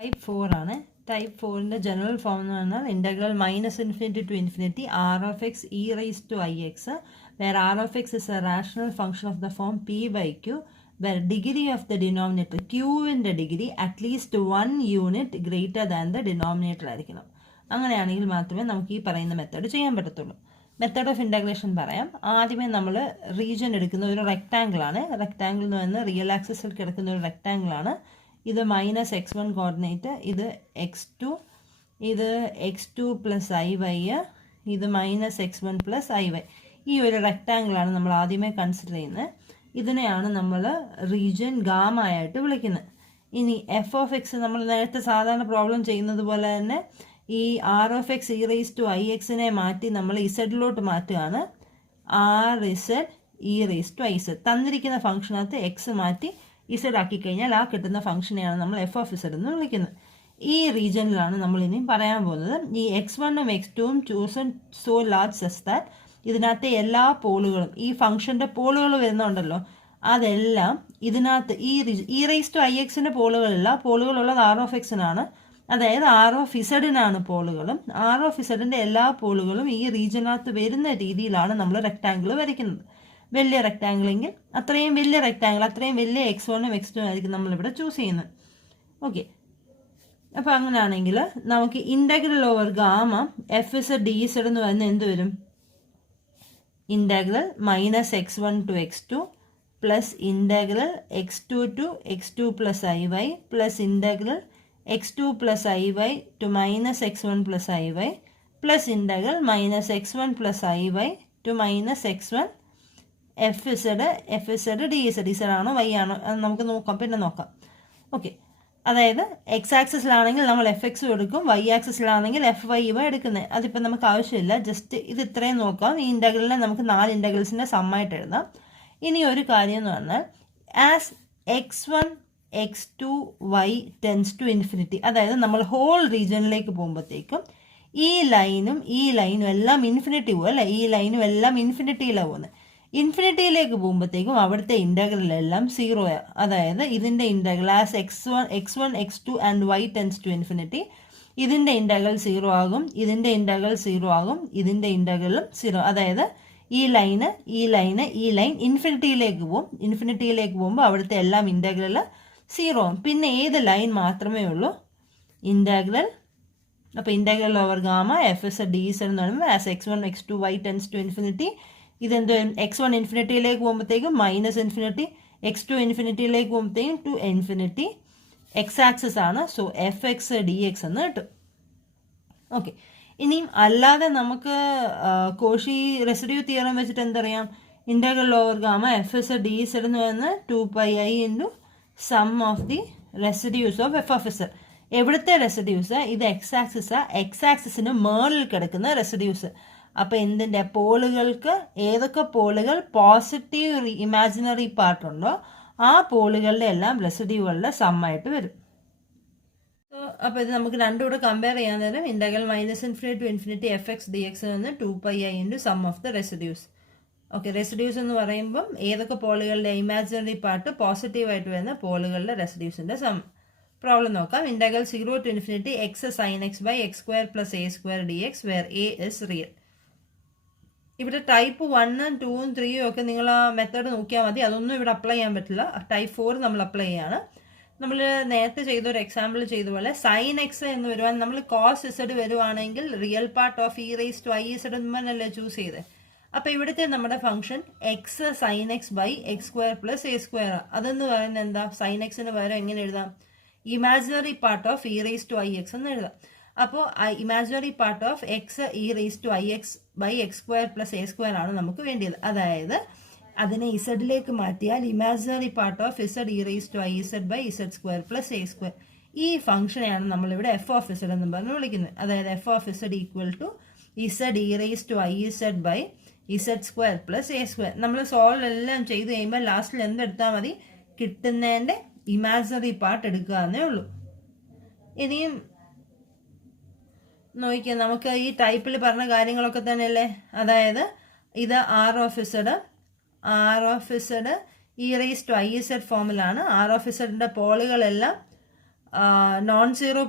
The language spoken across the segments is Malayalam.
ടൈപ്പ് 4 ആണ്. ടൈപ്പ് 4ന്റെ ജനറൽ ഫോം എന്ന് പറഞ്ഞാൽ integral -∞ to ∞ r of x e raised to ix, where r of x is a rational function of the form p by q, where degree of the denominator q-ന്റെ degree at least 1 unit greater than the denominator ആയിരിക്കണം. അങ്ങനെയാണെങ്കിൽ മാത്രമേ നമുക്ക് ഈ പറയുന്ന മെത്തേഡ് ചെയ്യാൻ പറ്റത്തുള്ളൂ. മെത്തേഡ് ഓഫ് ഇൻ്റഗ്രേഷൻ പറയാം. ആദ്യമേ നമ്മൾ റീജിയൻ എടുക്കുന്ന ഒരു റെക്റ്റാങ്കിൾ ആണ്. റെക്റ്റാങ്കിൾ എന്ന് പറയുന്നത് റിയൽ ആക്സിസിൽ കിടക്കുന്ന ഒരു റെക്റ്റാങ്കിൾ ആണ്. ഇത് -x1 കോർഡിനേറ്റ്, ഇത് x2, ഇത് x2 പ്ലസ് iy, ഇത് -x1 പ്ലസ് iy. ഈ ഒരു റെക്റ്റാങ്കിളാണ് നമ്മൾ ആദ്യമേ കൺസിഡർ ചെയ്യുന്നത്. ഇതിനെയാണ് നമ്മൾ റീജിയൻ ഗാമ ആയിട്ട് വിളിക്കുന്നത്. ഇനി എഫ് ഓഫ് എക്സ് നമ്മൾ നേരത്തെ സാധാരണ പ്രോബ്ലം ചെയ്യുന്നത് പോലെ തന്നെ ഈ R of X E raise to I എക്സിനെ മാറ്റി നമ്മൾ ഇസഡിലോട്ട് മാറ്റുകയാണ്. R Z E raise to I Z തന്നിരിക്കുന്ന ഫംഗ്ഷനകത്ത് എക്സ് മാറ്റി ഇസഡ് ആക്കി കഴിഞ്ഞാൽ ആ കിട്ടുന്ന ഫംഗ്ഷനെയാണ് നമ്മൾ എഫ് ഓഫ് ഇസഡ് എന്ന് വിളിക്കുന്നത്. ഈ റീജിയനിലാണ് നമ്മൾ ഇനി പറയാൻ പോകുന്നത്. ഈ x1ഉം x2ഉം ചൂസൺ സോ ലാർജ് സസ് ദാറ്റ് ഇതിനകത്തെ എല്ലാ പോളുകളും ഈ ഫംഗ്ഷൻ്റെ പോളുകൾ വരുന്നുണ്ടല്ലോ അതെല്ലാം ഇതിനകത്ത് ഈ റേസ് ടു ഐ എക്സിൻ്റെ പോളുകളല്ല, പോളുകളുള്ളത് ആർ ഓഫ് എക്സിനാണ്. അതായത് ആർ ഓഫ് ഇസഡിനാണ് പോളുകളും. ആർ ഓഫ് ഇസഡിൻ്റെ എല്ലാ പോളുകളും ഈ റീജിയനകത്ത് വരുന്ന രീതിയിലാണ് നമ്മൾ റെക്റ്റാങ്കിൾ വരയ്ക്കുന്നത്. വലിയ റെക്റ്റാങ്കിളെങ്കിൽ അത്രയും വലിയ റെക്റ്റാങ്കിൾ, അത്രയും വലിയ x1ഉം x2ഉം ആയിരിക്കും നമ്മളിവിടെ ചൂസ് ചെയ്യുന്നത്. ഓക്കെ, അപ്പോൾ അങ്ങനെയാണെങ്കിൽ നമുക്ക് integral over gamma F Z D Z എന്ന് പറയുന്നത് എന്ത് വരും? Integral -x1 to x2 plus integral x2 to x2 plus iy plus integral x2 plus iy to -x1 plus iy plus integral -x1 plus iy to -x1 F Z D Z. Z ആണോ വൈ ആണോ അത് നമുക്ക് നോക്കാം, പിന്നെ നോക്കാം. ഓക്കെ, അതായത് എക്സ് ആക്സിസിലാണെങ്കിൽ നമ്മൾ എഫ് എക്സും എടുക്കും, വൈ ആക്സിസിലാണെങ്കിൽ എഫ് വൈ ഇവ എടുക്കുന്നത്. അതിപ്പോൾ നമുക്ക് ആവശ്യമില്ല, ജസ്റ്റ് ഇത് ഇത്രയും നോക്കാം. ഈ ഇൻ്റഗ്രലിനെ നമുക്ക് 4 ഇൻ്റഗ്രൽസിൻ്റെ സമ്മായിട്ട് എഴുതാം. ഇനി ഒരു കാര്യം എന്ന് പറഞ്ഞാൽ as x1 x2 y tends to infinity, അതായത് നമ്മൾ ഹോൾ റീജിയനിലേക്ക് പോകുമ്പോഴത്തേക്കും ഈ ലൈനും എല്ലാം ഇൻഫിനിറ്റി പോകും അല്ലേ? ഈ ലൈനും എല്ലാം ഇൻഫിനിറ്റിയിലാണ് പോകുന്നത്. ഇൻഫിനിറ്റിയിലേക്ക് പോകുമ്പോഴത്തേക്കും അവിടുത്തെ ഇൻ്റഗ്രലെല്ലാം 0 അതായത് ഇതിൻ്റെ integral as x1 x2 and y tends to infinity, ഇതിൻ്റെ ഇൻ്റഗ്രൽ 0 ആകും, ഇതിൻ്റെ ഇൻ്റഗ്രൽ 0 ആകും, ഇതിൻ്റെ ഇൻ്റഗ്രലും 0. അതായത് ഈ ലൈൻ ഇൻഫിനിറ്റിയിലേക്ക് പോകും. ഇൻഫിനിറ്റിയിലേക്ക് പോകുമ്പോൾ അവിടുത്തെ എല്ലാം ഇൻ്റഗ്രൽ 0 ആകും. പിന്നെ ഏത് ലൈൻ മാത്രമേ ഉള്ളൂ? ഇൻ്റഗ്രൽ. അപ്പോൾ integral over gamma F Z D Z എന്ന് പറയുമ്പോൾ as x1 x2 y tends to infinity, ഇതെന്ത് x1 ഇൻഫിനിറ്റിയിലേക്ക് പോകുമ്പോഴത്തേക്കും -ഇൻഫിനിറ്റി, x2 ഇൻഫിനിറ്റിയിലേക്ക് പോകുമ്പോഴത്തേക്കും ടു ഇൻഫിനിറ്റി. എക്സ് ആക്സിസ് ആണ്, so F X D X എന്ന് കിട്ടും. ഓക്കെ, ഇനിയും അല്ലാതെ നമുക്ക് കോഷി റെസിഡ്യൂ തിയറം വെച്ചിട്ട് എന്തറിയാം? Integral over gamma F Z D Z എന്ന് പറയുന്നത് 2πi into sum of the residues of F of Z. എവിടുത്തെ റെസിഡ്യൂസ്? ഇത് എക്സ് ആക്സിസ്, എക്സ് ആക്സിസിന് മേളിൽ കിടക്കുന്ന റെസിഡ്യൂസ്. അപ്പോൾ എന്തിൻ്റെ പോളുകൾക്ക് ഏതൊക്കെ പോളുകൾ പോസിറ്റീവ് ഇമാജിനറി പാർട്ടുണ്ടോ ആ പോളുകളുടെ എല്ലാം റെസിഡ്യൂകളുടെ സമ്മായിട്ട് വരും. അപ്പോൾ ഇത് നമുക്ക് രണ്ടും കൂടെ കമ്പയർ ചെയ്യാൻ നേരം integral -∞ to ∞ F X D X എന്ന് 2πi into sum of the residues. Okay, residues എന്ന് പറയുമ്പം ഏതൊക്കെ പോളുകളുടെ ഇമാജിനറി പാർട്ട് പോസിറ്റീവായിട്ട് വരുന്ന പോളുകളുടെ റെസിഡ്യൂസിൻ്റെ സം. പ്രോബ്ലം നോക്കാം. Integral 0 to ∞ x sin x by x² plus a² dx where a is real. ഇവിടെ ടൈപ്പ് 1ഉം 2ഉം 3ഉം ഒക്കെ നിങ്ങൾ ആ മെത്തേഡ് നോക്കിയാൽ മതി. അതൊന്നും ഇവിടെ അപ്ലൈ ചെയ്യാൻ പറ്റില്ല. ടൈപ്പ് 4 നമ്മൾ അപ്ലൈ ചെയ്യാണ്. നമ്മൾ നേരത്തെ ചെയ്ത ഒരു എക്സാമ്പിൾ ചെയ്ത പോലെ sin x എന്ന് വരുവാൻ നമ്മൾ cos z വരുവാണെങ്കിൽ real part of E raise to I z എന്നല്ലേ ചൂസ് ചെയ്ത്. അപ്പോൾ ഇവിടുത്തെ നമ്മുടെ function x sin x by x² plus a². അതെന്ന് പറയുന്നത് എന്താ? sin xന് പകരം എങ്ങനെ എഴുതാം? Imaginary part of E raise to I X എന്ന് എഴുതാം. അപ്പോൾ imaginary part of X E raise to I X by x² plus a² ആണ് നമുക്ക് വേണ്ടിയത്. അതായത് അതിനെ ഇസഡിലേക്ക് മാറ്റിയാൽ imaginary part of Z E raise to I Z by z² plus a². ഈ ഫംഗ്ഷനെയാണ് നമ്മളിവിടെ എഫ് ഓഫ് ഇസഡ് എന്ന് പറഞ്ഞ് വിളിക്കുന്നത്. അതായത് F of Z equal to Z E raise to I Z by z² plus a². നമ്മൾ സോൾവ് എല്ലാം ചെയ്ത് കഴിയുമ്പോൾ ലാസ്റ്റിൽ എന്തെടുത്താൽ മതി? കിട്ടുന്നതിൻ്റെ ഇമാജിനറി പാർട്ട് എടുക്കുക എന്നേ ഉള്ളൂ. ഇനിയും നോക്കിയാൽ നമുക്ക് ഈ ടൈപ്പിൽ പറഞ്ഞ കാര്യങ്ങളൊക്കെ തന്നെയല്ലേ. അതായത് ഇത് R of Z E raise to I Z ഫോമിലാണ്. ആർ ഓഫ് ഇസഡിൻ്റെ പോളുകളെല്ലാം നോൺ സീറോ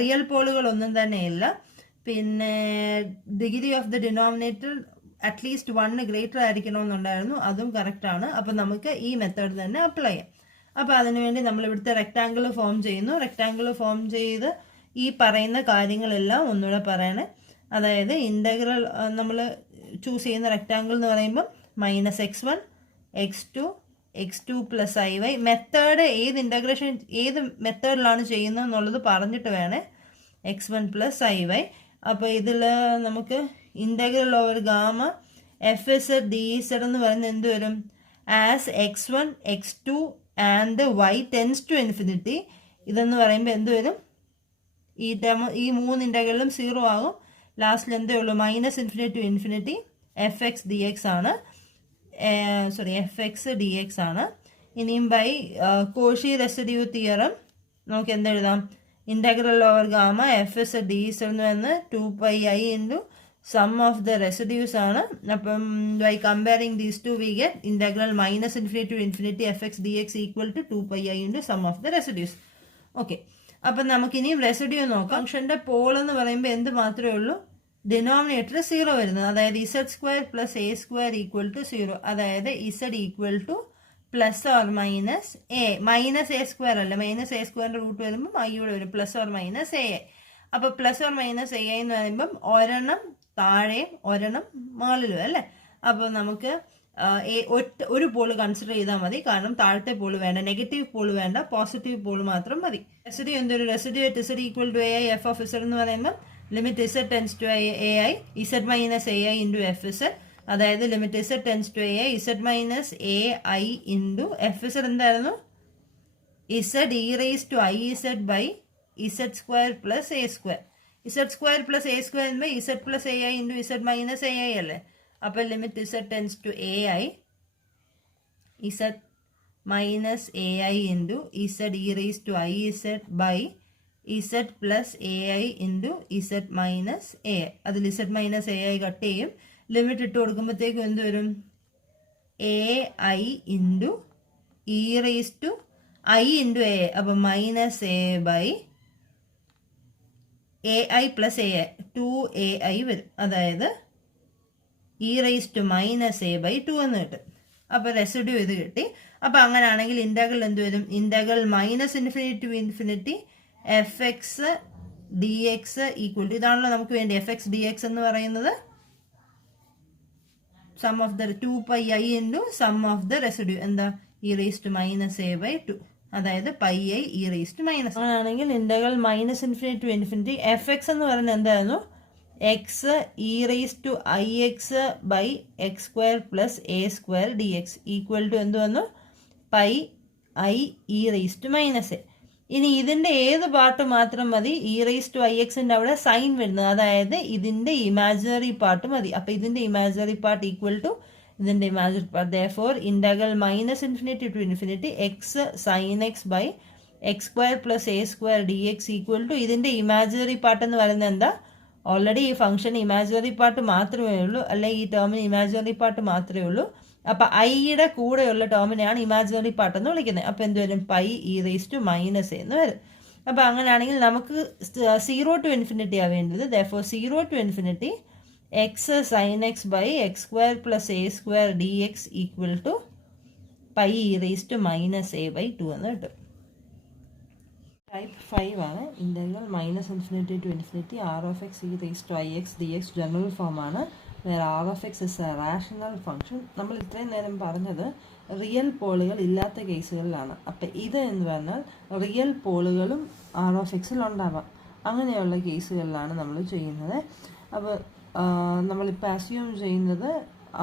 റിയൽ പോളുകളൊന്നും തന്നെയില്ല. പിന്നെ degree of the denominator at least 1 greater ആയിരിക്കണമെന്നുണ്ടായിരുന്നു, അതും കറക്റ്റാണ്. അപ്പം നമുക്ക് ഈ മെത്തേഡ് തന്നെ അപ്ലൈ ചെയ്യാം. അപ്പോൾ അതിനുവേണ്ടി നമ്മൾ ഇവിടുത്തെ റെക്റ്റാങ്കിൾ ഫോം ചെയ്യുന്നു. റെക്റ്റാങ്കിൾ ഫോം ചെയ്ത് ഈ പറയുന്ന കാര്യങ്ങളെല്ലാം ഒന്നുകൂടെ പറയണേ. അതായത് ഇൻ്റഗ്രൽ നമ്മൾ ചൂസ് ചെയ്യുന്ന റെക്റ്റാങ്കിൾ എന്ന് പറയുമ്പം -x1 x2 x2 + iy. Method ഏത് ഇൻ്റഗ്രേഷൻ ഏത് മെത്തേഡിലാണ് ചെയ്യുന്നത് എന്നുള്ളത് പറഞ്ഞിട്ട് വേണേ x1 + iy. അപ്പോൾ ഇതിൽ നമുക്ക് integral over gamma fz dz എന്ന് പറയുന്നത് എന്ത് വരും? As x1 x2 and y tends to infinity. ഇതെന്ന് പറയുമ്പോൾ എന്ത് വരും? ഈ 3 ഇൻ്റഗ്രലും 0 ആകും. ലാസ്റ്റിൽ എന്തേ ഉള്ളൂ? -∞ to ∞ fx dx ആണ്. fx dx ആണ്. ഇനിയും ബൈ കോഷി റെസിഡ്യൂ തിയറം നമുക്ക് എന്തെഴുതാം? Integral over gamma fz dz എന്ന് പറയുന്നത് 2πi into sum of the residues ആണ്. അപ്പം by comparing these two we get integral -∞ to ∞ fx dx equal to 2πi into sum of the residues. Okay, അപ്പം നമുക്കിനിയും റെസിഡ്യൂ നോക്കാം. ഫംഗ്ഷൻ്റെ പോൾ എന്ന് പറയുമ്പോൾ എന്ത് മാത്രമേ ഉള്ളൂ? ഡിനോമിനേറ്റർ 0 വരുന്നത്. അതായത് z² + a² ഈക്വൽ ടു 0. അതായത് z equal two plus or minus a. -a² അല്ല, -a² റൂട്ട് വരുമ്പം ഐയോടെ വരും, പ്ലസ് ഓർ മൈനസ് a. അപ്പോൾ പ്ലസ് ഓർ മൈനസ് a എന്ന് പറയുമ്പം ഒരെണ്ണം താഴെയും ഒരെണ്ണം മുകളിലും അല്ലേ. അപ്പോൾ നമുക്ക് ഒരു പോള് കൺസിഡർ ചെയ്താൽ മതി, കാരണം താഴത്തെ പോള് വേണ്ട, നെഗറ്റീവ് പോള് വേണ്ട, പോസിറ്റീവ് പോള് മാത്രം മതി. റെസിഡ്യൂ എന്തൊരു residue z equal to ai f of z എന്ന് പറയുമ്പോൾ limit z tends to ai z minus ai into fz. അതായത് limit z tends to ai z minus ai into fz എന്തായിരുന്നു? z e raised to iz by z² + a². z² + a² എന്നുമ്പോൾ z + ai into z minus ai അല്ലേ. അപ്പോൾ limit z tends to ai z minus ai into z e raised to iz by z + ai into z minus ai. അതിൽ z മൈനസ് ai കട്ട് ചെയ്യും. ലിമിറ്റ് ഇട്ട് കൊടുക്കുമ്പോഴത്തേക്കും എന്ത് വരും? ai into e raised to i into a. അപ്പം -a by ai + ai 2ai വരും. അതായത് e raised to -a/2 എന്ന് കിട്ടും. അപ്പോൾ റെസിഡ്യൂ ഇത് കിട്ടി. അപ്പോൾ അങ്ങനെയാണെങ്കിൽ ഇൻ്റഗ്രൽ എന്ത് വരും? Integral -∞ to ∞ fx dx equal to, ഇതാണല്ലോ നമുക്ക് വേണ്ടി fx dx എന്ന് പറയുന്നത് sum of the 2πi into sum of the residue എന്താ? e raised to -a/2. അതായത് πi e raised to -. അങ്ങനെയാണെങ്കിൽ ഇൻ്റഗ്രൽ -∞ to ∞ fx എന്ന് പറയുന്നത് എന്തായിരുന്നു? x e raised to ix by x² + a² dx equal to എന്ത് വന്നു? πi i e raised to -a. ഇനി ഇതിൻ്റെ ഏത് പാർട്ട് മാത്രം മതി? e raised to ixൻ്റെ അവിടെ സൈൻ വരുന്നത്, അതായത് ഇതിൻ്റെ ഇമാജിനറി പാർട്ട് മതി. അപ്പോൾ ഇതിൻ്റെ ഇമാജിനറി പാർട്ട് ഈക്വൽ ടു ഇതിൻ്റെ imaginary part. Therefore integral -∞ to ∞ x sin x by x² + a² dx equal to ഇതിൻ്റെ ഇമാജിനറി പാർട്ട് എന്ന് പറയുന്നത് എന്താ? ഓൾറെഡി ഈ ഫംഗ്ഷൻ ഇമാജിനറി പാർട്ട് മാത്രമേ ഉള്ളൂ, അല്ലെ ഈ ടേമിന് ഇമാജിനറി പാർട്ട് മാത്രമേ ഉള്ളൂ. അപ്പം ഐയുടെ കൂടെയുള്ള ടേമിനെയാണ് ഇമാജിനറി പാർട്ട് എന്ന് വിളിക്കുന്നത്. അപ്പോൾ എന്ത് വരും? πi e raised to -a എന്ന് വരും. അപ്പോൾ അങ്ങനെയാണെങ്കിൽ നമുക്ക് 0 to ∞ ആണ് വേണ്ടത്. Therefore 0 to ∞ x sin x by x² + a² dx equal to πi e raised to -a/2 എന്ന് കിട്ടും. ടൈപ്പ് 5 ആണ്. Integral -∞ to ∞ r of x e raised to ix dx general ഫോമാണ്. വേറെ r of x is a rational function. നമ്മൾ ഇത്രയും നേരം പറഞ്ഞത് റിയൽ പോളുകൾ ഇല്ലാത്ത കേസുകളിലാണ്. അപ്പം ഇത് എന്ന് പറഞ്ഞാൽ റിയൽ പോളുകളും r of xൽ ഉണ്ടാവാം. അങ്ങനെയുള്ള കേസുകളിലാണ് നമ്മൾ ചെയ്യുന്നത്. അപ്പോൾ നമ്മളിപ്പോൾ അസ്യൂം ചെയ്യുന്നത്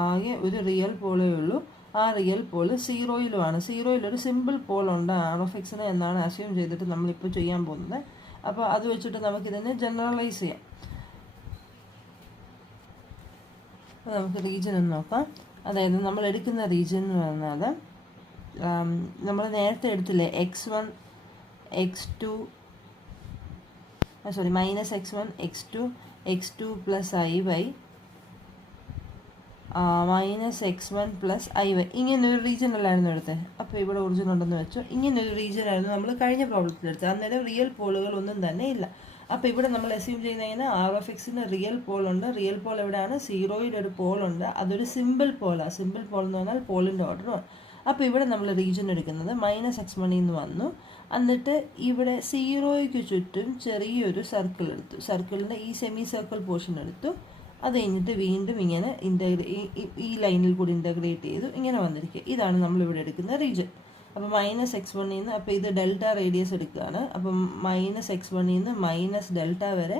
ആകെ ഒരു റിയൽ പോളേ ഉള്ളൂ. ആ റിയൽ പോള് 0-ലുമാണ്. 0-ലൊരു സിമ്പിൾ പോളുണ്ട് r of xന് എന്നാണ് അസ്യൂം ചെയ്തിട്ട് നമ്മളിപ്പോൾ ചെയ്യാൻ പോകുന്നത്. അപ്പോൾ അത് വെച്ചിട്ട് നമുക്കിതിനെ ജനറലൈസ് ചെയ്യാം. അപ്പോൾ നമുക്ക് റീജിയൻ ഒന്ന് നോക്കാം. അതായത് നമ്മൾ എടുക്കുന്ന റീജിയൻ എന്ന് പറഞ്ഞാൽ നമ്മൾ നേരത്തെ എടുത്തില്ലേ x1 x2 -x1 x2 x2 + iy -x1 plus i1 ഇങ്ങനൊരു റീജിയൻ അല്ലായിരുന്നു എടുത്തത്. അപ്പോൾ ഇവിടെ ഒറിജിൻ ഉണ്ടെന്ന് വെച്ചു. ഇങ്ങനൊരു റീജിയൻ ആയിരുന്നു നമ്മൾ കഴിഞ്ഞ പ്രോബ്ലത്തിൽ എടുത്തത്. അന്നേരം റിയൽ പോളുകളൊന്നും തന്നെ ഇല്ല. അപ്പോൾ ഇവിടെ നമ്മൾ അസ്യൂം ചെയ്യുന്നതിന് r(x)ന് റിയൽ പോളുണ്ട്. റിയൽ പോൾ എവിടെയാണ്? സീറോയിൽ ഒരു പോളുണ്ട്. അതൊരു സിമ്പിൾ പോളാണ്. സിമ്പിൾ പോൾ എന്ന് പറഞ്ഞാൽ പോളിൻ്റെ ഓർഡറുമാണ്. അപ്പോൾ ഇവിടെ നമ്മൾ റീജിയൻ എടുക്കുന്നത് -x1 നിന്ന് വന്നു. എന്നിട്ട് ഇവിടെ സീറോയ്ക്ക് ചുറ്റും ചെറിയൊരു സർക്കിൾ എടുത്തു. സർക്കിളിൻ്റെ ഈ സെമി സർക്കിൾ പോർഷൻ എടുത്തു. അത് കഴിഞ്ഞിട്ട് വീണ്ടും ഇങ്ങനെ ഈ ലൈനിൽ കൂടി ഇൻ്റഗ്രേറ്റ് ചെയ്തു. ഇങ്ങനെ വന്നിരിക്കുക. ഇതാണ് നമ്മളിവിടെ എടുക്കുന്ന റീജിയൻ. അപ്പോൾ -x1 നിന്ന്, അപ്പോൾ ഇത് ഡെൽറ്റ റേഡിയസ് എടുക്കുകയാണ്. അപ്പം -x1 നിന്ന് -δ വരെ,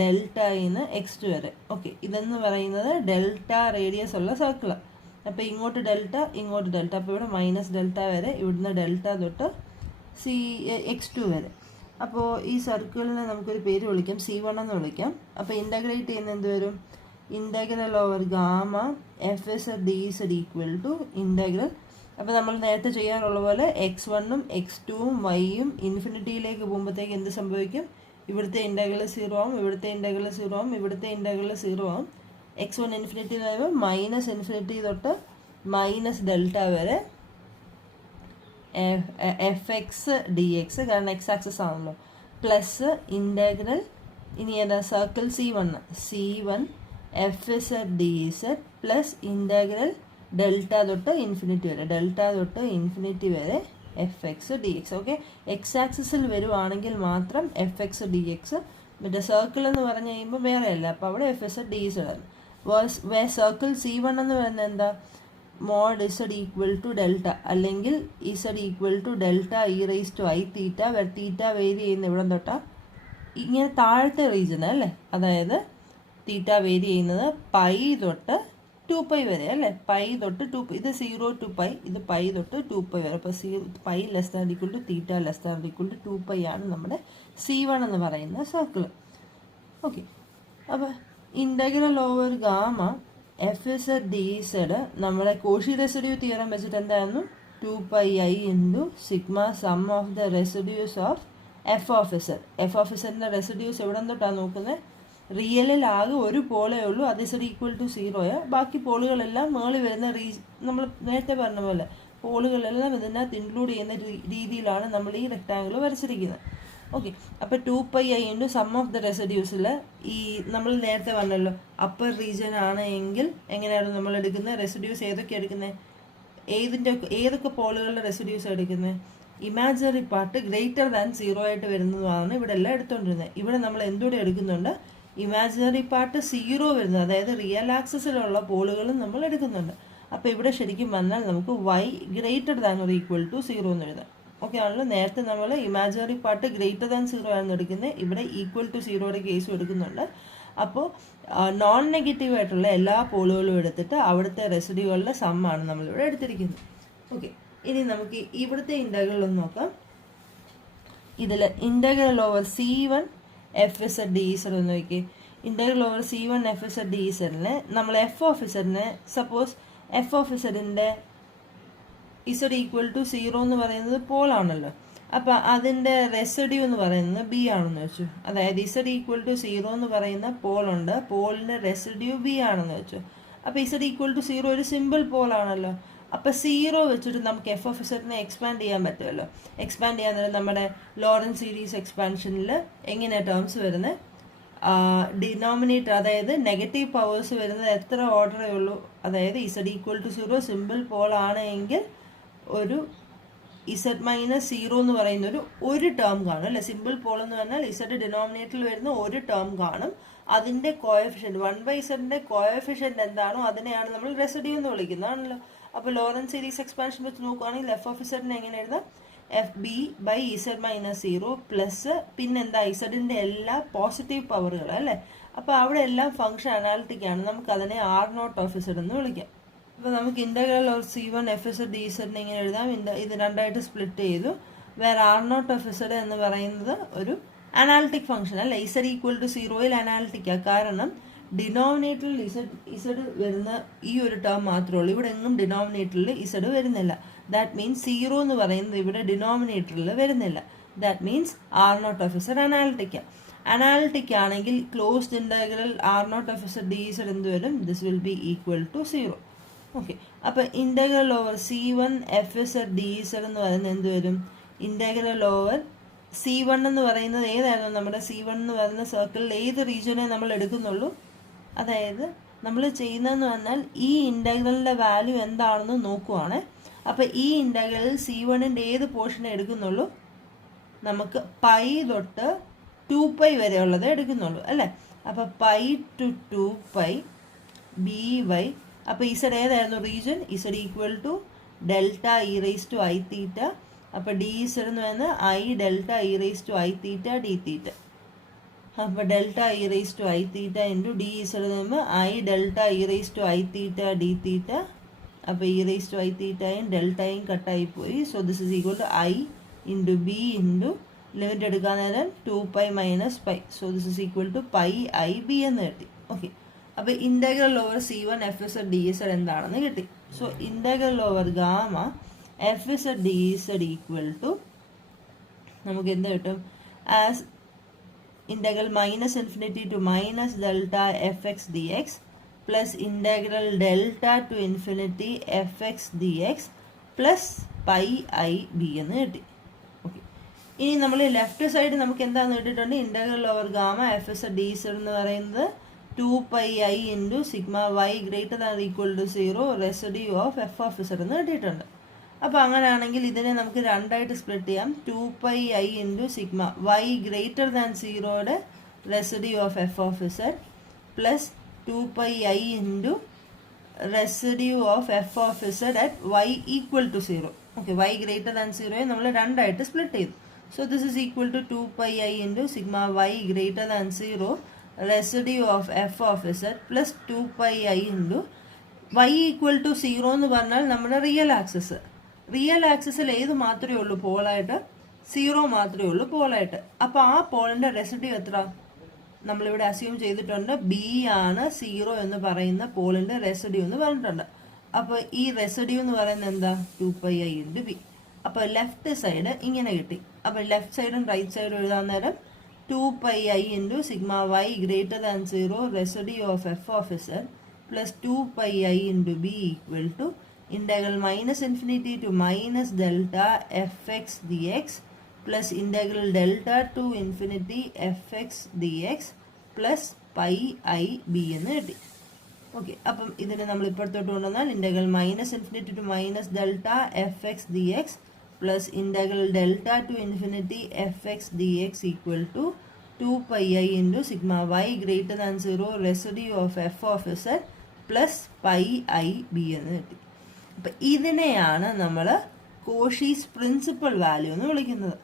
ഡെൽറ്റയിന്ന് x2 വരെ. ഓക്കെ, ഇതെന്ന് പറയുന്നത് ഡെൽറ്റ റേഡിയസ് ഉള്ള സർക്കിളാണ്. അപ്പോൾ ഇങ്ങോട്ട് ഡെൽറ്റ, ഇങ്ങോട്ട് ഡെൽറ്റ. അപ്പോൾ ഇവിടെ -δ വരെ, ഇവിടുന്ന് ഡെൽറ്റ തൊട്ട് x2 വരെ. അപ്പോൾ ഈ സർക്കിളിനെ നമുക്കൊരു പേര് വിളിക്കാം, C1 എന്ന് വിളിക്കാം. അപ്പോൾ ഇൻ്റഗ്രേറ്റ് ചെയ്യുന്ന എന്ത് വരും? Integral over gamma fz dz equal to integral. അപ്പോൾ നമ്മൾ നേരത്തെ ചെയ്യാറുള്ള പോലെ x1ഉം x2ഉം y-യും ഇൻഫിനിറ്റിയിലേക്ക് പോകുമ്പോഴത്തേക്ക് എന്ത് സംഭവിക്കും? ഇവിടുത്തെ ഇൻ്റഗ്രൽ 0 ആവും, ഇവിടുത്തെ ഇൻ്റഗ്രൽ 0 ആവും, ഇവിടുത്തെ ഇൻ്റഗ്രൽ 0 ആവും. x1 ഇൻഫിനിറ്റി എന്ന് പറയുമ്പോൾ -ഇൻഫിനിറ്റി തൊട്ട് -δ വരെ fx dx, കാരണം x ആക്സിസ് ആണല്ലോ, പ്ലസ് ഇൻ്റഗ്രൽ, ഇനി ഏതാ? Circle C1 fz dz plus integral delta തൊട്ട് ഇൻഫിനിറ്റി വരെ, ഡെൽറ്റ തൊട്ട് ഇൻഫിനിറ്റി വരെ fx dx. ഓക്കെ, എക്സ് ആക്സിസിൽ വരുവാണെങ്കിൽ മാത്രം fx dx. മറ്റേ സർക്കിൾ എന്ന് പറഞ്ഞു കഴിയുമ്പോൾ വേറെ അല്ല. അപ്പോൾ അവിടെ fz dz ആണ്. സർക്കിൾ C1 എന്ന് പറയുന്നത് എന്താ? mod z equal to delta, അല്ലെങ്കിൽ z equal to delta e⁻i theta, theta vary ചെയ്യുന്ന ഇവിടെ തൊട്ടാ ഇങ്ങനെ താഴത്തെ റീജിയൻ അല്ലേ. അതായത് തീറ്റ വേരി ചെയ്യുന്നത് പൈ തൊട്ട് 2π വരെ അല്ലേ. പൈ തൊട്ട് 2π, ഇത് 0 to π, ഇത് പൈ തൊട്ട് 2π വരെ. അപ്പോൾ pi less than equal to theta less than equal to 2π ആണ് നമ്മുടെ C1 എന്ന് പറയുന്ന സർക്കിൾ. ഓക്കെ, അപ്പോൾ integral over gamma fz dz നമ്മുടെ കോഷി റെസിഡ്യൂ തിയറം വെച്ചിട്ട് എന്തായിരുന്നു? 2πi into sigma sum of the residues of f(z)ൻ്റെ റെസിഡ്യൂസ് എവിടെ തൊട്ടാണ് നോക്കുന്നത്? റിയലിൽ ആകെ ഒരു പോളേ ഉള്ളൂ, അത് z ഈക്വൽ ടു 0. ബാക്കി പോളുകളെല്ലാം മേളിൽ വരുന്ന നമ്മൾ നേരത്തെ പറഞ്ഞ പോലെ പോളുകളെല്ലാം ഇതിനകത്ത് ഇൻക്ലൂഡ് ചെയ്യുന്ന രീതിയിലാണ് നമ്മൾ ഈ റെക്ടാങ്കിൾ വരച്ചിരിക്കുന്നത്. ഓക്കെ, അപ്പോൾ 2πi into sum of the റെസിഡ്യൂസിൽ ഈ നമ്മൾ നേരത്തെ പറഞ്ഞല്ലോ അപ്പർ റീജിയൻ ആണ് എങ്കിൽ എങ്ങനെയാണ് നമ്മൾ എടുക്കുന്നത്? റെസിഡ്യൂസ് ഏതൊക്കെ എടുക്കുന്നത്? ഏതൊക്കെ പോളുകളുടെ റെസിഡ്യൂസ് എടുക്കുന്നത്? ഇമാജിനറി പാർട്ട് ഗ്രേറ്റർ ദാൻ 0 ആയിട്ട് വരുന്നതാണ് ഇവിടെ എല്ലാം എടുത്തുകൊണ്ടിരുന്നത്. ഇവിടെ നമ്മൾ എന്തുകൂടെ എടുക്കുന്നുണ്ട്? ഇമാജിനറി പാർട്ട് 0 വരുന്നത്, അതായത് റിയൽ ആക്സിസിലുള്ള പോളുകളും നമ്മൾ എടുക്കുന്നുണ്ട്. അപ്പോൾ ഇവിടെ ശരിക്കും വന്നാൽ നമുക്ക് y greater than or equal to 0 എന്ന് എഴുതാം. ഓക്കെ ആണല്ലോ. നേരത്തെ നമ്മൾ ഇമാജിനറി പാർട്ട് ഗ്രേറ്റർ ദാൻ 0 ആണെന്ന് എടുക്കുന്നത്, ഇവിടെ ഈക്വൽ ടു 0യുടെ കേസും എടുക്കുന്നുണ്ട്. അപ്പോൾ നോൺ നെഗറ്റീവ് ആയിട്ടുള്ള എല്ലാ പോളുകളും എടുത്തിട്ട് അവിടുത്തെ റെസിഡ്യൂകളുടെ സമ്മാണ് നമ്മളിവിടെ എടുത്തിരിക്കുന്നത്. ഓക്കെ, ഇനി നമുക്ക് ഇവിടുത്തെ ഇൻ്റഗ്രൽ ഒന്ന് നോക്കാം. ഇതിൽ integral over C1 fz dz ഒന്ന് നോക്കി. Integral over C1 fz dz നമ്മൾ f(z)നെ സപ്പോസ് f(z)ൻ്റെ z ഈക്വൽ ടു 0 എന്ന് പറയുന്നത് പോളാണല്ലോ. അപ്പോൾ അതിൻ്റെ റെസിഡ്യൂ എന്ന് പറയുന്നത് b ആണെന്ന് വെച്ചു. അതായത് z ഈക്വൽ ടു 0 എന്ന് പറയുന്ന പോളുണ്ട്, പോളിൻ്റെ റെസിഡ്യൂ b ആണെന്ന് വെച്ചു. അപ്പോൾ z ഈക്വൽ ടു 0 ഒരു സിമ്പിൾ പോളാണല്ലോ. അപ്പോൾ 0 വെച്ചിട്ട് നമുക്ക് f(z)നെ എക്സ്പാൻഡ് ചെയ്യാൻ പറ്റുമല്ലോ. എക്സ്പാൻഡ് ചെയ്യാൻ നേരം നമ്മുടെ ലോറൻസ് സീരീസ് എക്സ്പാൻഷനിൽ എങ്ങനെയാണ് ടേംസ് വരുന്നത്? ഡിനോമിനേറ്റർ, അതായത് നെഗറ്റീവ് പവേഴ്സ് വരുന്നത് എത്ര ഓർഡറേ ഉള്ളൂ? അതായത് z equal to 0 simple pole ആണ് എങ്കിൽ ഒരു z-0 എന്ന് പറയുന്ന ഒരു ടേം കാണും അല്ലേ. സിമ്പിൾ പോൾ എന്ന് പറഞ്ഞാൽ z ഡിനോമിനേറ്ററിൽ വരുന്ന ഒരു ടേം കാണും. അതിൻ്റെ കോഎഫിഷ്യൻറ്റ് 1/z കോഎഫിഷ്യൻറ്റ് എന്താണോ അതിനെയാണ് നമ്മൾ റെസിഡ്യൂ എന്ന് വിളിക്കുന്നതാണല്ലോ. അപ്പോൾ ലോറൻസ് സീരീസ് എക്സ്പാൻഷൻ വെച്ച് നോക്കുകയാണെങ്കിൽ f(z)നെ എങ്ങനെ എഴുതാം? fb/z-0 പ്ലസ് പിന്നെന്താ z-ൻ്റെ എല്ലാ പോസിറ്റീവ് പവറുകൾ അല്ലേ. അപ്പോൾ അവിടെ എല്ലാം ഫംഗ്ഷൻ അനാലിറ്റിക് ആണ്. നമുക്ക് അതിനെ r0(z) എന്ന് വിളിക്കാം. അപ്പോൾ നമുക്ക് integral of C1 fz dz ഇങ്ങനെ എഴുതാം. ഇത് രണ്ടായിട്ട് സ്പ്ലിറ്റ് ചെയ്തു. വേറെ r0(z) എന്ന് പറയുന്നത് ഒരു അനാലിറ്റിക് ഫംഗ്ഷൻ അല്ലേ. z ഈക്വൽ ടു 0യിൽ അനാലിറ്റിക്കാണ്. കാരണം ഡിനോമിനേറ്ററിൽ z വരുന്ന ഈ ഒരു ടേം മാത്രമേ ഉള്ളൂ. ഇവിടെ എങ്ങും ഡിനോമിനേറ്ററിൽ z വരുന്നില്ല. ദാറ്റ് മീൻസ് 0 എന്ന് പറയുന്നത് ഇവിടെ ഡിനോമിനേറ്ററിൽ വരുന്നില്ല. That means r naught of z അനാലിറ്റിക്കാണ്. അനാലിറ്റിക് ആണെങ്കിൽ closed integral r naught of z D z എന്ത് വരും? This will be equal to 0. Okay, അപ്പോൾ integral over C1 f Z D Z എന്ന് പറയുന്നത് എന്ത് വരും? ഇൻ്റഗ്രൽ ഓവർ C1 എന്ന് പറയുന്നത് ഏതായിരുന്നു? നമ്മുടെ C1 എന്ന് പറയുന്ന സർക്കിളിൽ ഏത് റീജിയനെ നമ്മൾ എടുക്കുന്നുള്ളൂ? അതായത് നമ്മൾ ചെയ്യുന്നതെന്ന് പറഞ്ഞാൽ ഈ ഇൻ്റഗ്രലിൻ്റെ വാല്യൂ എന്താണെന്ന് നോക്കുവാണ്. അപ്പോൾ ഈ ഇൻ്റഗ്രലിൽ C1ൻ്റെ ഏത് പോർഷനെ എടുക്കുന്നുള്ളൂ? നമുക്ക് പൈ തൊട്ട് 2π വരെയുള്ളത് എടുക്കുന്നുള്ളൂ അല്ലേ? അപ്പോൾ പൈ ടു 2π by, അപ്പോൾ ഇസഡ് ഏതായിരുന്നു region? Z equal to delta e raise to i theta. അപ്പോൾ ഡി ഇസഡ് എന്ന് പറയുന്നത് i delta e raise to i theta d theta. അപ്പോൾ delta e raise to i theta into d Z എന്ന് പറയുമ്പോൾ i delta e raise to i theta d theta. അപ്പോൾ ഇ റേസ് ടു ഐ തീറ്റയും ഡെൽറ്റയും കട്ടായി പോയി. So this is equal to I into b into limit എടുക്കാൻ നേരം 2π minus pi. So this is equal to pi i b എന്ന് കിട്ടി. ഓക്കെ, അപ്പോൾ integral over C1 f Z D z എന്താണെന്ന് കിട്ടി. So integral over gamma F Z D z equal to നമുക്ക് എന്ത് കിട്ടും? As integral minus infinity to minus delta fx dx plus integral delta to infinity fx dx plus pi I b എന്ന് കിട്ടി. ഓക്കെ, ഇനി നമ്മൾ ലെഫ്റ്റ് സൈഡ് നമുക്ക് എന്താണെന്ന് കിട്ടിയിട്ടുണ്ട്? Integral over gamma F S D Z എന്ന് പറയുന്നത് 2πi into sigma Y greater than equal to 0 residue of F of Z എന്ന് കിട്ടിയിട്ടുണ്ട്. അപ്പോൾ അങ്ങനെയാണെങ്കിൽ ഇതിനെ നമുക്ക് രണ്ടായിട്ട് സ്പ്ലിറ്റ് ചെയ്യാം. 2πi into sigma Y greater than 0യുടെ residue of F of z plus 2πi into residue of F of z at y equal to 0. Okay, y greater than 0യെ നമ്മൾ രണ്ടായിട്ട് സ്പ്ലിറ്റ് ചെയ്തു. So this is equal to 2πi into sigma Y greater than 0 residue of F of z plus 2πi into y equal to 0 എന്ന് പറഞ്ഞാൽ നമ്മുടെ റിയൽ ആക്സിസ്. റിയൽ ആക്സിസിൽ ഏത് മാത്രമേ ഉള്ളൂ പോളായിട്ട്? 0 മാത്രമേ ഉള്ളൂ പോളായിട്ട്. അപ്പോൾ ആ പോളിൻ്റെ റെസിഡ്യൂ എത്ര? നമ്മളിവിടെ അസ്യൂം ചെയ്തിട്ടുണ്ട് ബി ആണ് 0 എന്ന് പറയുന്ന പോളിൻ്റെ റെസിഡ്യൂ എന്ന് പറഞ്ഞിട്ടുണ്ട്. അപ്പോൾ ഈ റെസിഡ്യൂ എന്ന് പറയുന്നത് എന്താ? 2πi into B. അപ്പോൾ ലെഫ്റ്റ് സൈഡ് ഇങ്ങനെ കിട്ടി. അപ്പോൾ ലെഫ്റ്റ് സൈഡും റൈറ്റ് സൈഡും എഴുതാൻ നേരം 2πi into sigma Y greater than 0 residue of F of z plus 2πi into b equal to integral minus infinity to minus delta fx dx plus integral delta to infinity fx dx plus pi I b എന്ന് കിട്ടി. ഓക്കെ, അപ്പം ഇതിനെ നമ്മൾ ഇപ്പോഴത്തോട്ട് കൊണ്ടുവന്നാൽ integral minus infinity to minus delta fx dx plus integral delta to infinity fx dx equal to 2πi into sigma y greater than 0 residue of f of z plus pi I b എന്ന് കിട്ടി. അപ്പം ഇതിനെയാണ് നമ്മൾ കോഷീസ് പ്രിൻസിപ്പൽ വാല്യൂ എന്ന് വിളിക്കുന്നത്.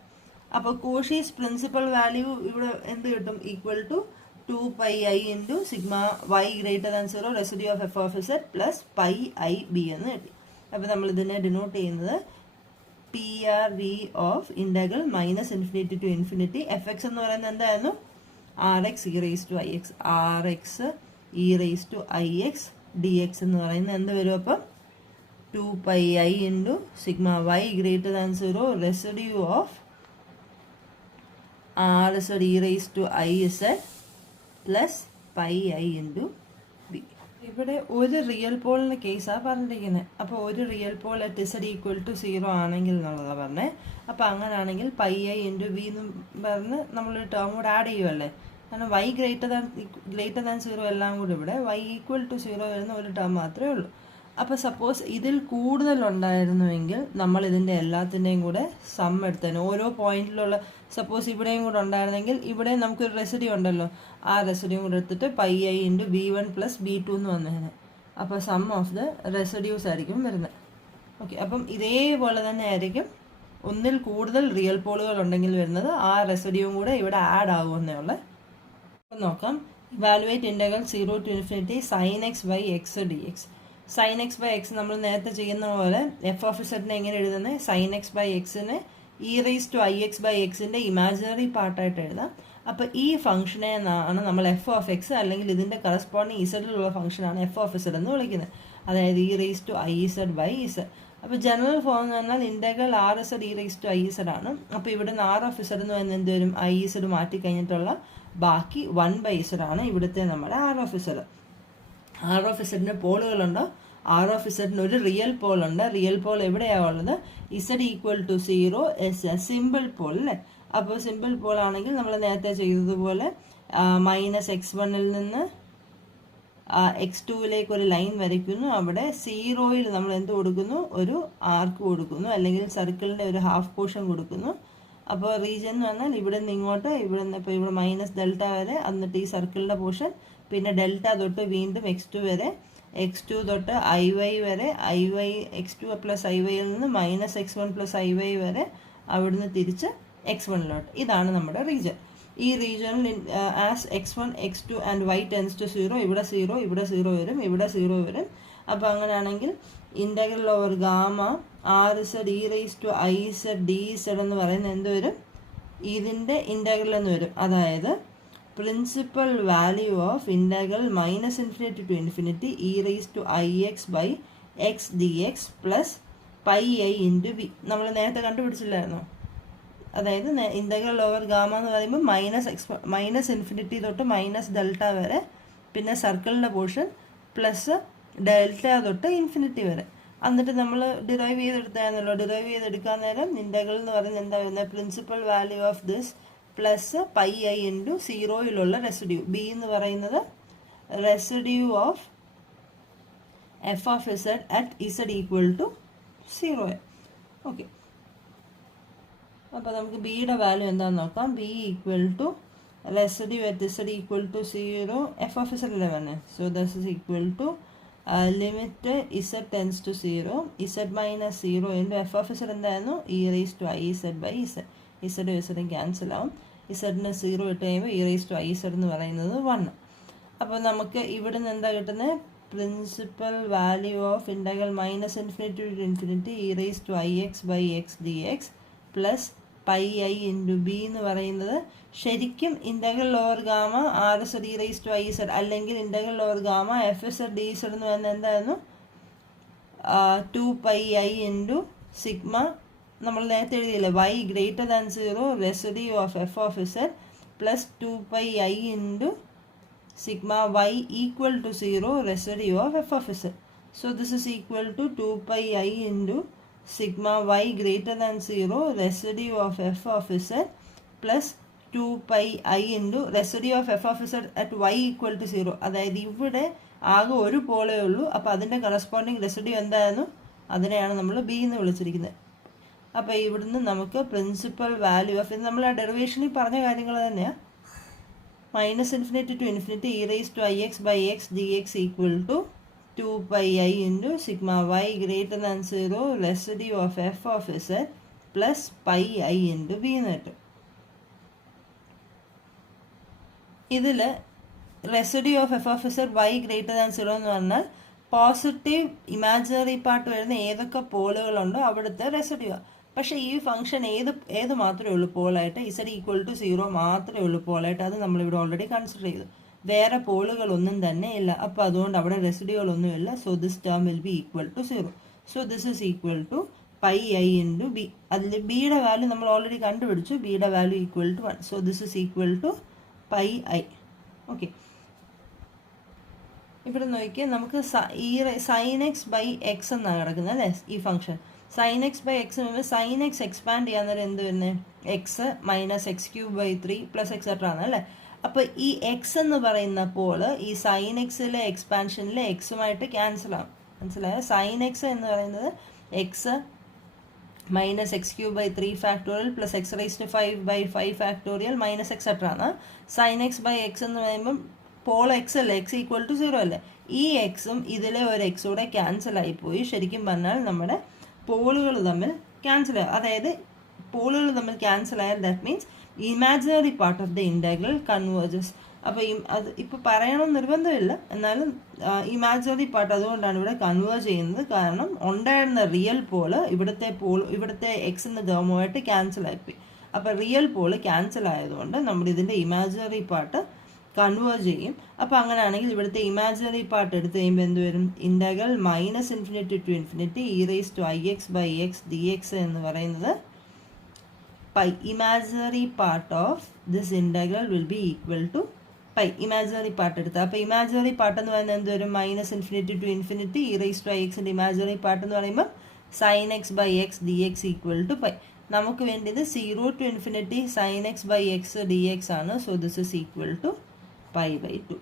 അപ്പോൾ കോഷീസ് പ്രിൻസിപ്പൽ വാല്യൂ ഇവിടെ എന്ത് കിട്ടും? Equal to 2πi into sigma Y greater than 0 residue of F of z plus pi i b എന്ന് കിട്ടി. അപ്പോൾ നമ്മൾ ഇതിനെ ഡിനോട്ട് ചെയ്യുന്നത് P R V of integral minus infinity to infinity f x എന്ന് പറയുന്നത് എന്തായിരുന്നു? R x E raise to I x. R x E raise to I x D X എന്ന് പറയുന്നത് എന്ത് വരും? അപ്പം 2πi into sigma y greater than 0 residue of r z e raised to I z plus pi I into b. ഇവിടെ ഒരു റിയൽ പോളിൻ്റെ കേസാണ് പറഞ്ഞിരിക്കുന്നത്. അപ്പോൾ ഒരു real pole at z equal to 0 ആണെങ്കിൽ എന്നുള്ളതാണ് പറഞ്ഞത്. അപ്പോൾ അങ്ങനെയാണെങ്കിൽ പൈ ഐ ഇൻറ്റു വി എന്ന് പറഞ്ഞ് നമ്മൾ ടേം കൂടെ ആഡ് ചെയ്യുമല്ലേ? കാരണം y ഗ്രേറ്റർ ദാൻ 0 എല്ലാം കൂടി ഇവിടെ y ഈക്വൽ ടു 0 വരുന്ന ഒരു ടേം മാത്രമേ ഉള്ളൂ. അപ്പോൾ സപ്പോസ് ഇതിൽ കൂടുതലുണ്ടായിരുന്നുവെങ്കിൽ നമ്മൾ ഇതിൻ്റെ എല്ലാത്തിൻ്റെയും കൂടെ സം എടുത്തേനെ. ഓരോ പോയിന്റിലുള്ള സപ്പോസ് ഇവിടെയും കൂടെ ഉണ്ടായിരുന്നെങ്കിൽ ഇവിടെ നമുക്കൊരു റെസിഡ്യൂ ഉണ്ടല്ലോ, ആ റെസിഡ്യൂ കൂടെ എടുത്തിട്ട് pi I into B1 plus B2 എന്ന് വന്നേനെ. അപ്പോൾ സം ഓഫ് ദ റെസിഡ്യൂസ് ആയിരിക്കും വരുന്നത്. ഓക്കെ, അപ്പം ഇതേപോലെ തന്നെ ആയിരിക്കും ഒന്നിൽ കൂടുതൽ റിയൽ പോളുകൾ ഉണ്ടെങ്കിൽ വരുന്നത്. ആ റെസിഡ്യൂവും കൂടെ ഇവിടെ ആഡ് ആകുമെന്നേ ഉള്ളൂ. അപ്പം നോക്കാം. Evaluate integral 0 to infinity sine x by x D x. Sine x by x നമ്മൾ നേരത്തെ ചെയ്യുന്ന പോലെ എഫ് ഓഫ് ഇസഡിനെ എങ്ങനെ എഴുതുന്നത്? സൈൻ എക്സ് ബൈ എക്സിനെ e raise to I X by എക്സിൻ്റെ ഇമാജിനറി പാർട്ടായിട്ട് എഴുതാം. അപ്പോൾ ഈ ഫംഗ്ഷനെ ആണ് നമ്മൾ എഫ് ഓഫ് എക്സ് അല്ലെങ്കിൽ ഇതിൻ്റെ കറസ്പോണ്ടിങ് ഇസഡിലുള്ള ഫംഗ്ഷനാണ് എഫ് ഓഫ് ഇസഡ് എന്ന് വിളിക്കുന്നത്. അതായത് e raise to I Z by z. അപ്പോൾ ജനറൽ ഫോം എന്ന് പറഞ്ഞാൽ integral r Z e rice to I z ആണ്. അപ്പോൾ ഇവിടുന്ന് ആർ ഓഫ് ഇസഡ് എന്ന് പറയുന്നത് എന്ത് വരും, ഐ ഇസഡ് മാറ്റി കഴിഞ്ഞിട്ടുള്ള ബാക്കി 1/z ആണ് ഇവിടുത്തെ നമ്മുടെ r of z. R of ഇസഡിന് പോളുകളുണ്ടോ? ആർ ഓഫ് ഇസഡിന് ഒരു റിയൽ പോൾ ഉണ്ട്. റിയൽ പോൾ എവിടെയാണ് ഉള്ളത്? Z equal to 0 is a simple pole അല്ലേ. അപ്പോൾ സിമ്പിൾ പോൾ ആണെങ്കിൽ നമ്മൾ നേരത്തെ ചെയ്തതുപോലെ -x1 നിന്ന് x2 ഒരു ലൈൻ വരയ്ക്കുന്നു. അവിടെ 0 നമ്മൾ എന്ത് കൊടുക്കുന്നു? ഒരു ആർക്ക് കൊടുക്കുന്നു, അല്ലെങ്കിൽ സർക്കിളിൻ്റെ ഒരു ഹാഫ് പോർഷൻ കൊടുക്കുന്നു. അപ്പോൾ റീജിയൻ എന്ന് പറഞ്ഞാൽ ഇവിടെ നിന്ന് ഇങ്ങോട്ട്, ഇവിടെ നിന്ന് ഇപ്പോൾ ഇവിടെ -δ വരെ, എന്നിട്ട് ഈ സർക്കിളിൻ്റെ പോർഷൻ, പിന്നെ ഡെൽറ്റ തൊട്ട് വീണ്ടും x2 വരെ, x2 തൊട്ട് iy വരെ, iy x2 പ്ലസ് iy നിന്ന് -x1 പ്ലസ് iy വരെ, അവിടുന്ന് തിരിച്ച് x1 ഇതാണ് നമ്മുടെ റീജിയൻ. ഈ റീജിയനിൽ as x1 x2 and y tends to 0, ഇവിടെ 0 ഇവിടെ 0 വരും, ഇവിടെ 0 വരും. അപ്പോൾ അങ്ങനെയാണെങ്കിൽ integral over gamma r Z e rice to I z D Z എന്ന് പറയുന്നത് എന്ത് വരും? ഇതിൻ്റെ ഇൻ്റഗ്രൽ എന്ന് വരും. അതായത് principal value of integral -∞ to infinity e rice to I X by x D x plus πi into b. നമ്മൾ നേരത്തെ കണ്ടുപിടിച്ചില്ലായിരുന്നോ? അതായത് ഇൻ്റഗ്രൽ ഓവർ ഗാമ എന്ന് പറയുമ്പോൾ -∞ തൊട്ട് -δ വരെ, പിന്നെ സർക്കിളിൻ്റെ പോർഷൻ പ്ലസ് ഡെൽറ്റ തൊട്ട് ഇൻഫിനിറ്റി വരെ. എന്നിട്ട് നമ്മൾ ഡിറൈവ് ചെയ്തെടുത്തായിരുന്നല്ലോ. ഡിറൈവ് ചെയ്തെടുക്കാൻ നേരം ഇൻ്റഗ്രൽ എന്ന് പറയുന്നത് എന്താ വരുന്നത്? Principal value of this plus πi into 0 residue. B എന്ന് പറയുന്നത് residue of F of z at z equal to 0. Okay, അപ്പോൾ നമുക്ക് ബിയുടെ വാല്യൂ എന്താണെന്ന് നോക്കാം. B equal to residue at z equal to 0 f of z അല്ലേ പറഞ്ഞത്. So this is equal to limit z tends to 0 z minus 0 into f of z എന്തായിരുന്നു? E rice to I Z by z. ഇസഡും ഇസഡും ക്യാൻസൽ ആവും. ഇസഡിന് 0 ഇട്ട് കഴിയുമ്പോൾ e rice to I z എന്ന് പറയുന്നത് 1. അപ്പോൾ നമുക്ക് ഇവിടെ നിന്ന് എന്താ കിട്ടുന്നത്? Principal value of integral -∞ to infinity e rice to I X by x D x plus πi into b എന്ന് പറയുന്നത് ശരിക്കും integral over gamma r Z e rice to I z, അല്ലെങ്കിൽ integral over gamma F Z D Z എന്ന് പറയുന്നത് എന്തായിരുന്നു? 2πi into sigma. നമ്മൾ നേരത്തെ എഴുതിയില്ലേ, y greater than 0 residue of F of z plus 2πi into sigma y equal to 0 residue of F of z. So this is equal to 2πi into sigma y greater than 0 residue of f of z plus 2πi into residue of f of z at y equal to 0. അതായത് ഇവിടെ ആകെ ഒരു പോളേ ഉള്ളൂ. അപ്പോൾ അതിൻ്റെ കറസ്പോണ്ടിങ് റെസിഡ്യൂ എന്തായിരുന്നു? അതിനെയാണ് നമ്മൾ ബി എന്ന് വിളിച്ചിരിക്കുന്നത്. അപ്പോൾ ഇവിടുന്ന് നമുക്ക് പ്രിൻസിപ്പൽ വാല്യൂ ഓഫ്, ഇത് നമ്മൾ ആ ഡെറിവേഷനിൽ പറഞ്ഞ കാര്യങ്ങൾ തന്നെയാണ്. -∞ To infinity e rice to I X by x D x equal to 2πi into sigma y greater than 0 residue of f of z plus πi into b എന്ന് കിട്ടും. ഇതിൽ residue of F of z y greater than 0 എന്ന് പറഞ്ഞാൽ പോസിറ്റീവ് ഇമാജിനറി പാർട്ട് വരുന്ന ഏതൊക്കെ പോളുകളുണ്ടോ അവിടുത്തെ റെസിഡ്യൂ. പക്ഷേ ഈ ഫംഗ്ഷൻ ഏത് മാത്രമേ ഉള്ളൂ പോളായിട്ട്? ഇസഡ് ഈക്വൽ ടു 0 മാത്രമേ ഉള്ളൂ പോളായിട്ട്. അത് നമ്മളിവിടെ ഓൾറെഡി കൺസിഡർ ചെയ്തു. വേറെ പോളുകളൊന്നും തന്നെ ഇല്ല. അപ്പോൾ അതുകൊണ്ട് അവിടെ റെസിഡ്യൂകളൊന്നുമില്ല. So this term will be equal to 0. So this is equal to πi into b. അതിൽ ബിയുടെ വാല്യൂ നമ്മൾ ഓൾറെഡി കണ്ടുപിടിച്ചു. ബിയുടെ value equal to 1. So this is equal to πi. Okay, ഇവിടെ നോക്കിയാൽ നമുക്ക് sin x ബൈ എക്സ് എന്നാണ് കിടക്കുന്നത് അല്ലേ ഈ function. sin x by x sin x expand ചെയ്യാൻ നേരം എന്ത് വരുന്നത്? എക്സ് -x³ 3 പ്ലസ് എക്സെട്ര ആണ് അല്ലേ. അപ്പോൾ ഈ എക്സ് എന്ന് പറയുന്ന പോള് ഈ സൈൻ എക്സിലെ എക്സ്പാൻഷനിലെ എക്സുമായിട്ട് ക്യാൻസൽ ആവും. മനസ്സിലായോ? സൈൻ എക്സ് എന്ന് പറയുന്നത് x -x³ 3 factorial plus x raise to 5/5 factorial minus etcetera ആണ്. സൈൻ എക്സ് ബൈ എക്സ് എന്ന് പറയുമ്പം പോൾ എക്സ് അല്ലേ, എക്സ് ഈക്വൽ ടു 0 അല്ലേ. ഈ എക്സും ഇതിലെ ഒരു എക്സൂടെ ക്യാൻസൽ ആയിപ്പോയി. ശരിക്കും പറഞ്ഞാൽ നമ്മുടെ പോളുകൾ തമ്മിൽ ക്യാൻസൽ ആവും. അതായത് പോളുകൾ തമ്മിൽ ക്യാൻസൽ ആയാൽ that means imaginary part of the integral converges. അപ്പോൾ അത് ഇപ്പോൾ പറയണമെന്ന് നിർബന്ധമില്ല, എന്നാലും ഇമാജിനറി പാർട്ട് അതുകൊണ്ടാണ് ഇവിടെ കൺവേർജ് ചെയ്യുന്നത്. കാരണം ഉണ്ടായിരുന്ന റിയൽ പോള് ഇവിടുത്തെ എക്സ് എന്ന ടേമുമായിട്ട് ക്യാൻസൽ ആയിപ്പോയി. അപ്പോൾ റിയൽ പോള് ക്യാൻസൽ ആയതുകൊണ്ട് നമ്മൾ ഇതിൻ്റെ ഇമാജിനറി പാർട്ട് കൺവേർജ് ചെയ്യും. അപ്പോൾ അങ്ങനെയാണെങ്കിൽ ഇവിടുത്തെ ഇമാജിനറി പാർട്ട് എടുത്തു കഴിയുമ്പോൾ എന്ത് വരും? ഇൻ്റഗ്രൽ -∞ to ∞ e⁻ix/x dx എന്ന് പറയുന്നത് പൈ. Imaginary part of this integral will be equal to pi. Imaginary part എടുത്ത് അപ്പോൾ ഇമാജിനറി പാർട്ട് എന്ന് പറയുന്നത് എന്ത് വരും? -∞ to ∞ e⁻ix ഇമാജിനറി പാർട്ട് എന്ന് പറയുമ്പോൾ sin x/x dx equal to pi. നമുക്ക് വേണ്ടത് 0 to ∞ sin x/x dx ആണ്. So this is equal to π/2.